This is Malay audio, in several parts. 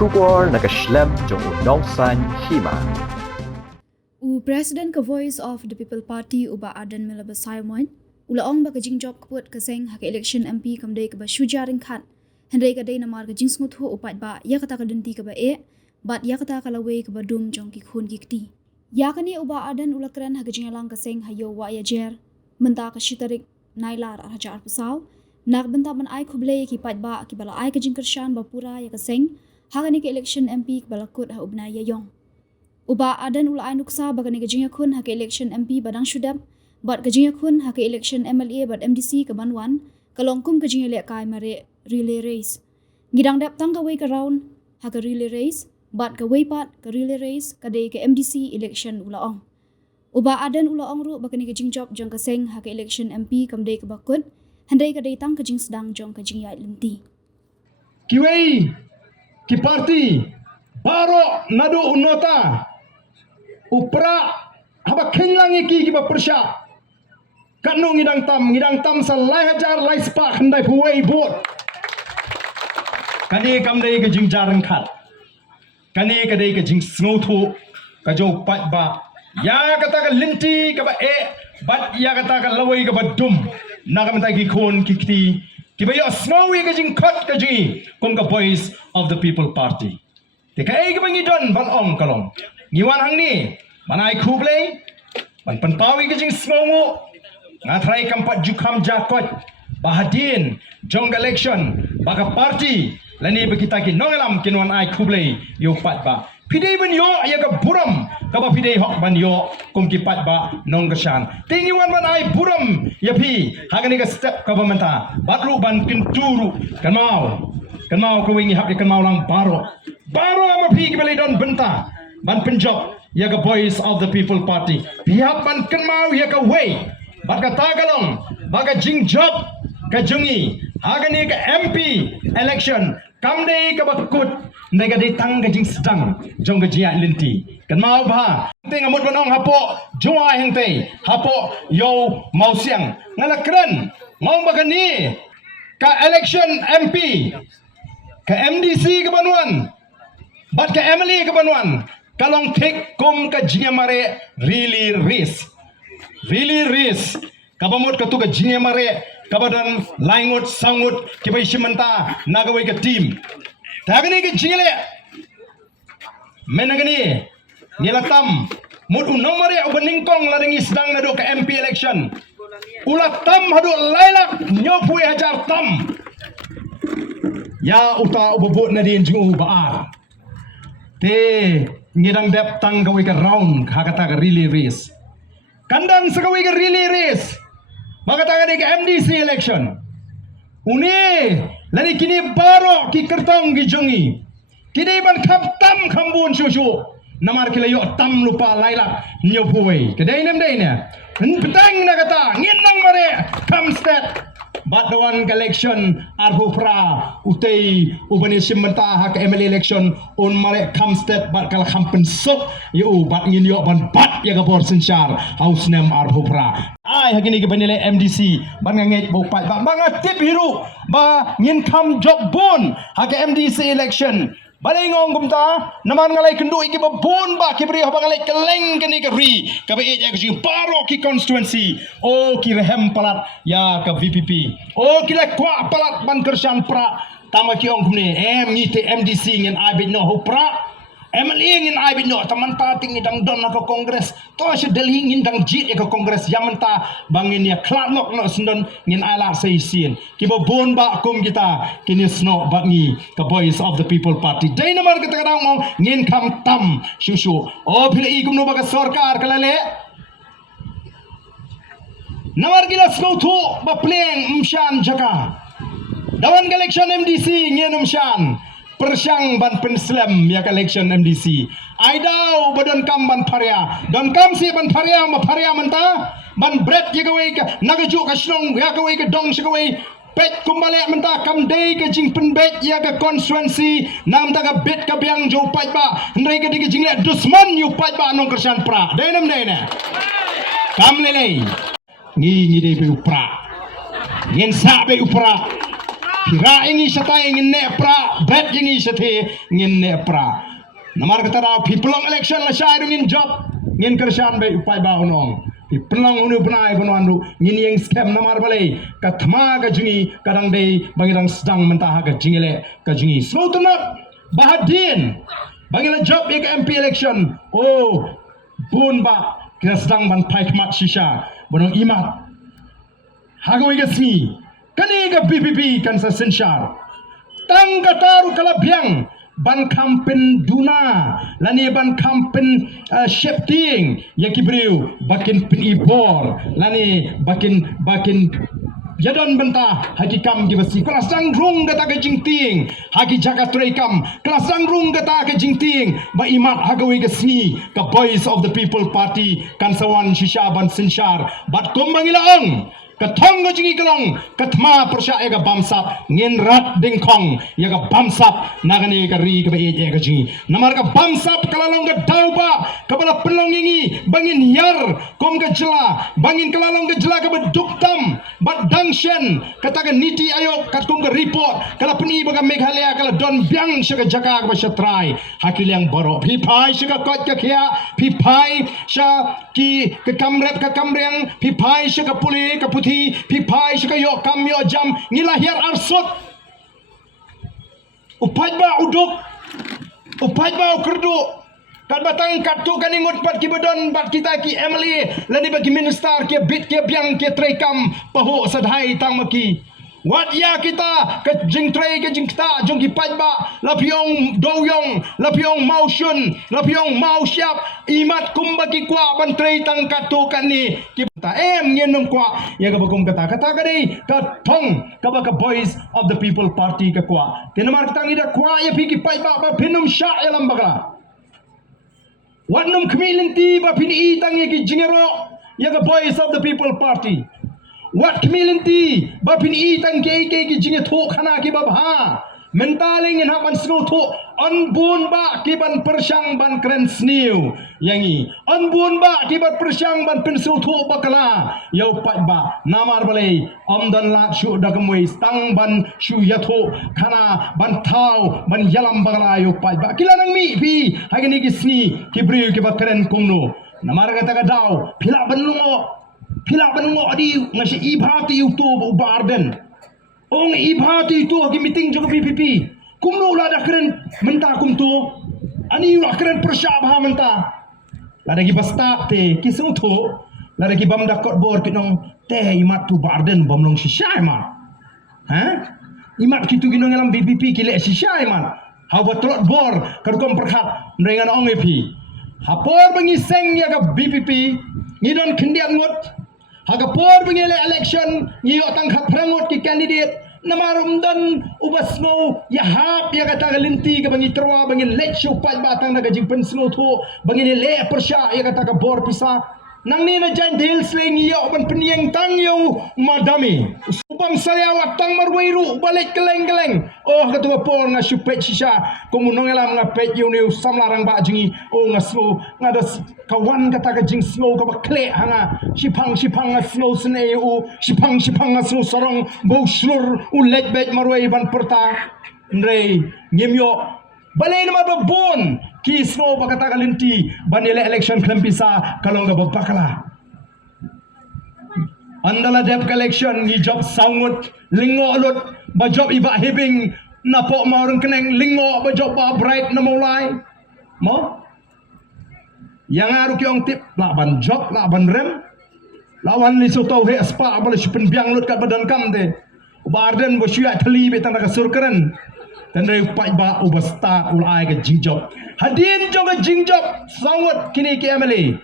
Shubor nakaslem jong unongsan hima. President ka Voice of the People Party uba Adan Melaba Simon ulaong ba kajing job kaput kaseng hak election MP kamday ka ba Shujarin Khan hendai ka day namar ka jing sngut ho upat ba ya kata ka denti ka ba bat ya kata ka lawe ka ba dum jong ki khun gikti ya kani uba Adan ulakran hak jing alang kaseng hayo wa ya jer menta ka shitarik nailar hajar pasaw nak benta man ai khuble ki pat ba ki bala ai ka jing kershan ba pura ya kaseng hakani ka election MP ka balakut ha ubna ya yong Uba Adan ula ay nuksa baga ni gajing yakun hake election MP badang syudap, bat gajing yakun hake election MLA bat MDC ke Banwan, kalongkum gajing elek kai mare relay race. Ngidang dap tang kawai ke round hake relay race, bat kawai pat ke relay race kadai ke MDC election ula ong. Uba Adan ula ong ru baga ni gajing job jong kaseng hake election MP kamdai ke bakut, handai kadai tang gajing sedang jong gajing yait lenti. Kiwei, ki parti, baro nadu unota. Upra haba kenglangi ki ba persya kanu ngidang tam salai hajar lai spa khandai puwei bot kani kamdai ke jing jarang khat kani kadai ke jing snothu ka jo pat ba ya kata ka linti ka ba bat ya kata ka lawai ka ba dum na ka mata ki khon ki kti ki ba yo snowy ke jing khat ka ji kom ka Voice of the People Party te ka ke bangi don ban ong kalong Ngiwan hang ni, manai kublay, man panpawi ke jing smongo, ngatrai kampat jukam jakot, bahadin, jong election, baka party, lani bekita ki nongalam kinwan ai kublay, yo pat ba. Pidei ban yo ayaga buram, kaba pidei hok ban yo, kum ki pat ba nong keshan. Tingiwan man ai buram, yapi, hagani ka step kaba menta, batru ban kinturu, kanmau kawingi hap kanmau lang baro ama pi ki balay don benta. Ban penjob ya ka Voice of the People Party pihak ban kenmau ya ka way baka tagalong baka jing job ka jungi hagani ka MP election kamde ka bakut ndai ka ditang ka jing sedang jong ka jia linti kenmau ba ting amut banong hapo jua hengte hapo yo mau siang ngalakren ngong baka ni ka election MP ka MDC ka Banwan bat ka MLA ka Banwan kalong tik kum ka jinga mare really risk kabamut ka tu ka jinga mare kabadan laingut sangut kibai simenta nagawai ka team tagani ka jingale menagani nilatam mut unong mare ubaningkong laringi sedang nado ka MP election ulatam hadu lailak nyopui hajar tam ya uta ububut na din jingu baar te ngidang dep tang gawai ka round hakata ka really race kandang sa gawai ka really race makata ka ka MDC election uni lani kini baro ki kertong ki jungi kini ban kaptam kambun susu namar kilayo tam lupa laila nyo puway kadai nem dai ne petang na kata nginang mare kamstet Batuan election arhufra utei ubani simenta hak MLA election on mare kamstet bat kal kampen sok yu bat ngin yo ban bat ya gabor sensyar house nem arhufra ai hakini ke banile MDC ban nganget bo pat ba mangatip hiru ba ngin kam job bon hak MDC election balingong kumta naman ngalay kendu iki babon ba kibri habang ngalay keleng kini keri kabe ya kasi baro ki constituency o ki rehem palat ya ka VPP o ki la kwa palat ban kersan pra tama ki ong kumne ngite MDC ngin abit no ho pra MLA ngin abit no taman pating ngidang don na ka kongres to si delhi ngin dang jit ya ka kongres yamanta bangin ya klatnok no sendon ngin ala sa isin ki babon ba kum kita kini sno bangi ka Voice of the People Party dai namar kita kadang ngin kam tam susu o phile igum no ba ka sarkar kalale namar gila sno thu ba pleng mshan jaka dawan election MDC ngin mshan persyang ban penslam ya election MDC aidau badon kam ban paria don kam si ban paria ma paria menta ban bread ya gawai ka nagaju ka snong ya gawai ka dong si gawai pet kumbale menta kam dei ka jing penbet ya ka constituency nam ta ka bet ka biang jo pat ba ndai ka dige jingle dusman yu pat ba nong kersan pra dai nam dai na kam lele ngi dei be pra ngin sa be upra Pira ingi syata ingin nepra, bet ingi syati ingin nepra. Namar kata dah, pelong election lah syai ingin job, ingin kerjaan baik upai bau nong. Pelong unu benai penuandu, ingin yang scam namar balai. Katma kajungi, kadang day bangirang sedang mentah kajingile kajungi. Semua tenat, bahadin, bangilah job yang MP election. Oh, bun ba, kita sedang bantai kemat shisha, benong imat. Hagawi gasmi. Kani ga BPP kan sa sensyar. Tang kataru kalabyang ban kampen duna lani ban kampen shifting yakibriu bakin pinibor lani bakin yadon benta hakikam gibasi kelas sang rung kata ke jingting haki jaga trekam kelas sang rung kata ke jingting ba imat hagawi gasmi ka voice of the people party kan sawan shisha ban sensyar bat kumbangilaang Katong ko jingi kalong katma persya ega bamsap ngin rat dingkong yaga bamsap nagani ka ri ka bae ega jingi namar ka bamsap kalalong ka dauba kabala penong ingi bangin yar kom ka jela bangin kalalong ka jela ka beduktam bad dangshen kata ka niti ayok kat kom ka report kala peni baga meghalaya kala don byang sya ka jaka ka syatrai hakil yang borok pipai sya ka kot ka kya pipai sya ki ka kamreng pipai sya ka puli ka puti pipai sya ka yo kam yo jam ngilahir arsot upat ba uduk upat ba kerdu kan batang kartu kan ingot bat ki bedon bat kita ki Emily lani bagi minister ki bit ki biang ki trekam pahu sadhai tang maki wat ya kita ke jing tre ke jing ta jong ki pat ba lapiong doyong lapiong mausun lapiong mau siap imat kum bagi kwa ban tre tang kartu kan ni ki ta nyenum kwa ya ga bakum kata ka dei ka thong ka ba ka voice of the people party ka kwa tinamar kita ngida kwa ya pi ki pat ba pinum sha ya lambagala Wanum kemilinti ba pini itang ki jingero yaga voice of the people party. Wat kemilinti ba pini itang ki jingetho khana ki ba bha. Mentaling in hapan snow to unbun ba ki ban persyang ban kren snew yangi unbun ba ki ban persyang ban pensu to bakala yau pat ba namar balai amdan la shu dagamwe stang ban shu yatho khana ban thau ban yalam bakala yau pat ba kilanang mi pi hagini ki sni ki briu ki ba kren kungno namar kata ka daw phila banungo adi ngasi ibhati youtube ubarden Ong ibhati itu lagi meeting juga PPP. Kumno lah dah keren mentah kum tu. Ani lah keren persyabah mentah. Lah lagi basta te kisung tu. Lah lagi bam dakot bor kinong te imat tu barden bam long shisha imat. Ha? Imat kitu kinong dalam PPP kile shisha imat. Ha botrot bor kerkom perkhat dengan ong EP. Hapor bengiseng ya ka BPP ngidon kendian ngot. Haga por bengele election ngiyo tangkap prangot ki candidate namarum dan ubasno ya hap ya kata galinti ka bangi terwa bangi lecho pat batang na gajing pensno to bangi le persya ya kata ka bor pisa nang ni na jan dil sling yo ban peniang tang yo madami upang saya watang marwairu balik keleng-keleng oh ketua por nga supet sisa kumunong elam nga pet yo ni samlarang ba jingi oh nga snow nga das kawan kata ka jing snow ka bakle hanga sipang nga snow sene u sipang nga snow sarong bau slur u letbet marwai ban perta ndrei ngimyo balai nama babon ki snow bakata kalinti banile election klempisa kalau ga bakala andala dep collection ni job sangut lingo alut ba job iba hebing napo maurang keneng lingo ba job ba bright na mulai mo yang aru ki ong tip laban job laban rem lawan li soto he spa bal sipen biang lut kat badan kam te barden bo syua thali betan ka surkeren dan dari upai ba ubasta ulai ke jingjob hadin jong ke jingjob sangat kini ke emeli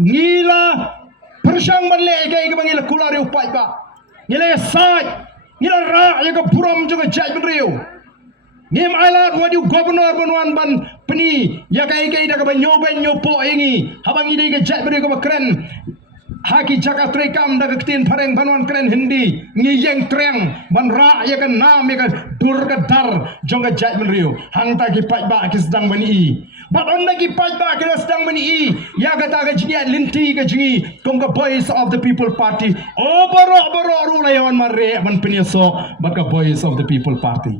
ngila persyang banle ke bangila kulari upai ba ngila saj ngila ra ya ke puram jong ke jaj benriu ngim ailat wadi gubernur banwan ban peni ya ke ida ke banyoben nyopo ingi habang ida ke jaj benriu ke keren Haki jaga trekam daga ketin pareng banwan keren hindi ngiyeng treng ban ra ya kan nam ya kan dur ka dar jonga jaj menriu hang ta ki pat ba ki sedang bani But on lagi pajba kita sedang meni ya kata ke jingi linti ke jingi kong ke Voice of the People Party. Oh borok rulayan mare man penyeso baka Voice of the People Party.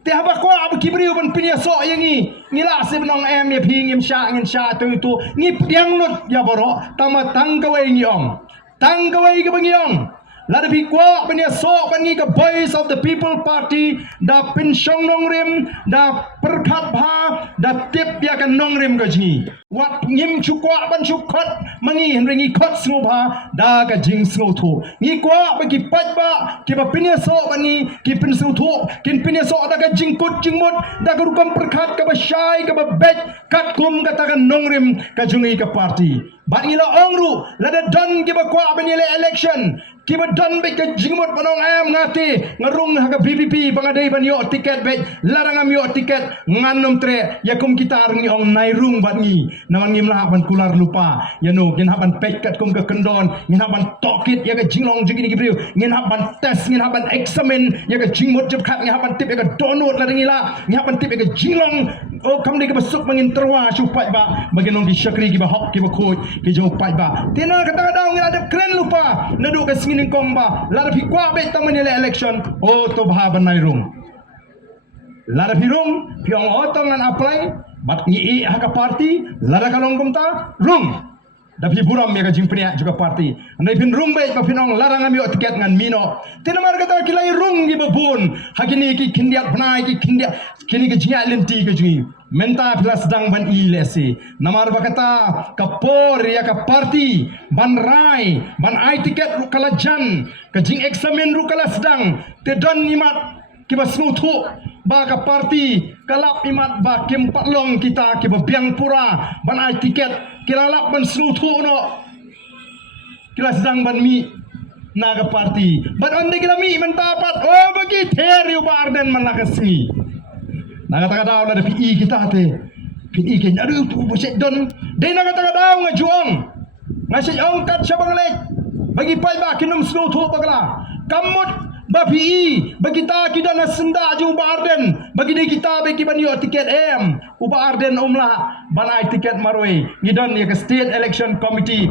Tiap aku abu kibriu ban pinya so yang ngila sebnong ya ping ngin sha tu ngi piang lut ya boro tama tangkawai ngiong tangkawai ke bangiong lada pi kwa pinya so ban ngi ke Voice of the People Party da pin shong nong rim da perkat bha da tip ya kan nong rim ke jingi wat ngim chukwa ban chukot mangi henringi kot snobha da ka jing sno thu ngi kwa bagi pajba ki ba pinya so ban ngi ki pin sno thu kin pinya so da ka jingkut jingmut da ka rukam perkat ka ba shai ka ba bet kat kum ka ta ka nong rim ka jungi ka party bat ngila ongru lada don ki ba kwa ban election kiba don be ke jingmot panong ayam ngati ngarung ha ka BBP bangadai ban yo tiket be larang am yo tiket nganom tre yakum kita ngi ong nairung bat ngi naman ngim lah ban kular lupa ya no ngin haban pek kat kum ke kendon ngin haban tokit ya ka jinglong jingini gibriu ngin haban test ngin haban examen ya ka jingmot jep khat ngin haban tip ya ka donut la ngila ngin haban tip ya ka jinglong oh kam de ke besuk mangin terwa supai ba baginong di syakri ki ba hok ki ba khoj ki jo pai ba tina kata daw ngin ada keren lupa nadu ka singin komba lara pi kwa be tamani election o to bha banai rum lara pi rum piong otong an apply bat ngi ha ka party lara kalong kumta rum da pi buram me ka jimpria juga party andai pin rum be pa pinong lara ngami o tiket ngan mino tinamar kata kilai rum gi babun hakini ki kindiat bnai ki kindiat kini ke jia lenti ke jingi menta plus dang ban ilesi namar bakata kapor ya ka party ban rai ban ai tiket ru kala jan ke jing examen ru kala sedang te don nimat ki ba smutu ba ka party kalap imat ba kim patlong kita ki ba biang pura ban ai tiket kilalap ban smutu no kila sedang ban mi naga party ban onde kila mi mentapat oh bagi teriu barden manakasmi Nagata-gata na PI kita te. PI kenya aduh buset don. Dai nagata-gata nga juong. Nga si ong kat siya banglek. Bagi pay ba kinum snow to bagla. Kamot ba PI bagi ta kita na senda ju barden. Bagi dai kita bagi banyo tiket uba arden umla banai tiket maroi. Ngidon ya ke state election committee.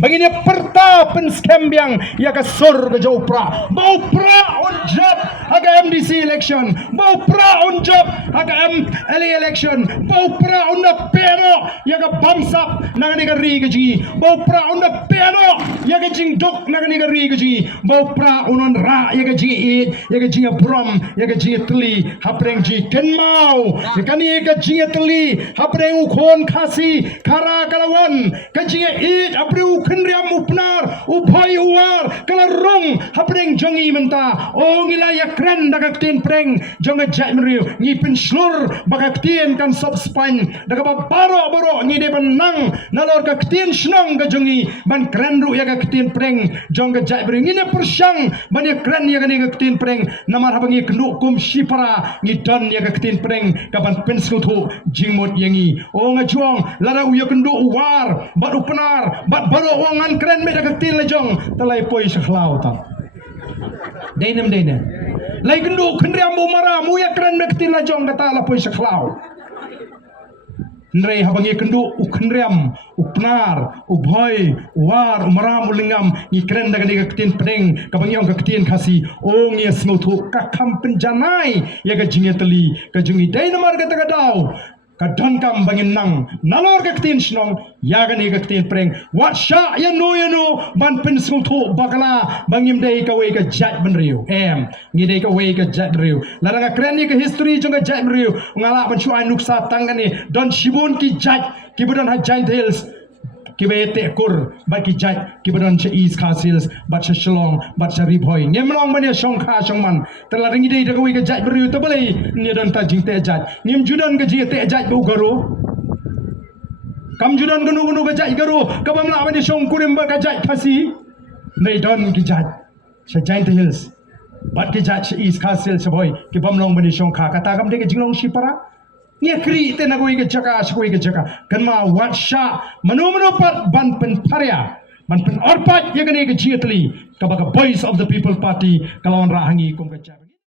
Bagi dia perta pen scam yang ya ka sur ke jauh pra. Bau pra on job haga MDC election. Bau pra on job haga MLA election. Bau pra on da pero ya ka bamsap na ni ka ri ke ji. Bau pra on da pero ya ka jing dok na ni ka ri ke ji. Bau pra on ra ya ka ji ya ka jing brom ya ka jing tli hapreng ji ken mau. Ya ka ni ka jing tli hapreng ukon khasi khara kalawan ka jing apriu kenriam upnar upai uar kalarong hapreng jongi menta o ngila ya kren daga tin preng jonga jai mriu ngi pin slur baga tin kan sop span daga baro ngi de benang nalor ka tin snong ga jongi ban kren ru ya ga tin preng jonga jai mriu ngi ne persyang ban ya kren ya ga ni ga tin preng namar habangi kendu kum shipara ngi don ya ga tin preng ka ban pin skutu jingmot yangi o nga juang lara u ya kendu uar bat upnar bat baro wangan keren me daga tin lejong talai poi saklau ta denem lai gendu kenriam bu mara mu ya keren me tin lejong kata la poi saklau ndrei habangi kendu u kenriam upnar ubhoi war umaram ulingam ni keren daga ni tin pedeng kabangi ong ka tin khasi ong ye snotu ka kampen janai ya ga jingeteli ka jungi dai namar ga taga daw kadang kam bangin nang nalor ka tin snong ya ga ni ka tin preng wat sha ya no ban pen sung thu bakala bangim dei ka we ka jat ban riu ngi dei ka we ka jat riu laranga kren ni ka history jong ka jat riu ngala ban chuai nuksa tangani don shibun ki jat ki budon ha giant hills ki bete kur ba ki jat ki budon che east castles bat cha shlong bat cha ribhoi ngemlong ban ya shong kha shong man talaringi dei ka we ka jat riu to balai ni don ta jing te jat ngim judon ka ji te jat bu garo kam judan gunu ka jai garu kabam la bani shong kurim ba ka jai khasi nei don ki jai sa giant hills bat ki jai sa east castle sa boy ki bam long bani shong kha kata kam de ki jinglong shipara nge kri te na goi ka jaka sa goi ka jaka kan ma wat sha manu pat ban pen parya ban pen orpat ye ka ne ka jiatli ka ba ka Voice of the People Party kalon rahangi kum ka